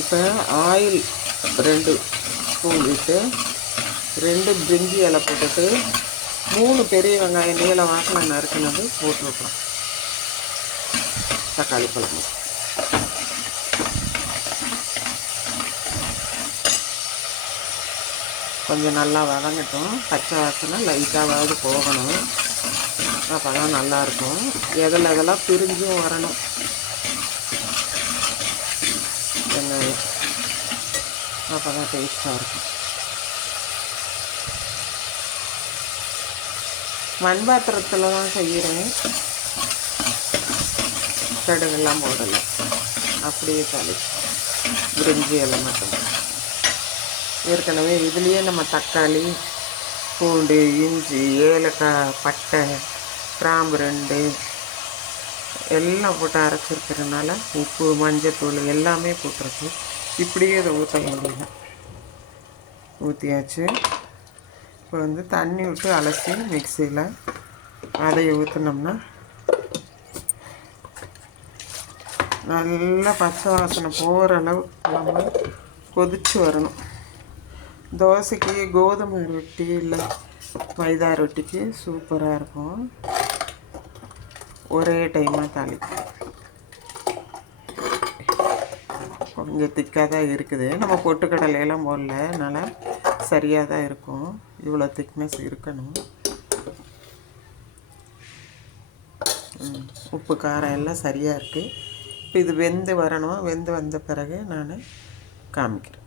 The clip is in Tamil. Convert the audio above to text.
இப்போ ஆயில் 2 ஸ்பூன் விட்டு 2 பிரிஞ்சி இலை போட்டுட்டு 3 பெரிய வெங்காயம் நீள வாக்கில் நறுக்கினது போட்டுருக்கலாம். தக்காளி குழம்பு கொஞ்சம் நல்லா வதங்கட்டும். பச்சை வாசனை லைட்டாவது போகணும். அப்போ தான் நல்லாயிருக்கும். எதெல்லாம் பிரிஞ்சும் வரணும் வெங்காயம். அப்போ தான் டேஸ்ட்டாக இருக்கும். மண் பாத்திரத்தில் தான் செய்கிறேன். கடுகெல்லாம் போடலை, அப்படியே தாளிச்சு பிரிஞ்சி எல்லாம் மட்டும். ஏற்கனவே இதுலேயே நம்ம தக்காளி, பூண்டு, இஞ்சி, ஏலக்காய், பட்டை, கிராம்பு 2 எல்லாம் போட்டு அரைச்சிருக்கிறதுனால உப்பு, மஞ்சத்தூள் எல்லாமே போட்டிருக்கு. இப்படியே இதை ஊற்ற வேண்டியது. ஊற்றியாச்சு. இப்போ தண்ணி விட்டு அலசி மிக்சியில் அதை ஊற்றினோம்னா நல்லா பச்சை வாசனை போகிற அளவு நம்ம கொதித்து வரணும். தோசைக்கு, கோதுமை ரொட்டி இல்லை மைதா ரொட்டிக்கு சூப்பராக இருக்கும். ஒரே டைமாக தாளிக்கும். கொஞ்சம் திக்காக தான் இருக்குது. நம்ம பொட்டுக்கடலையெல்லாம் போடல, அதனால் சரியாக தான் இருக்கும். இவ்வளோ திக்னஸ் இருக்கணும். உப்பு காரம் எல்லாம் சரியாக இருக்குது. இப்போ இது வெந்து வரணும். வெந்து வந்த பிறகு நான் காமிக்கிறேன்.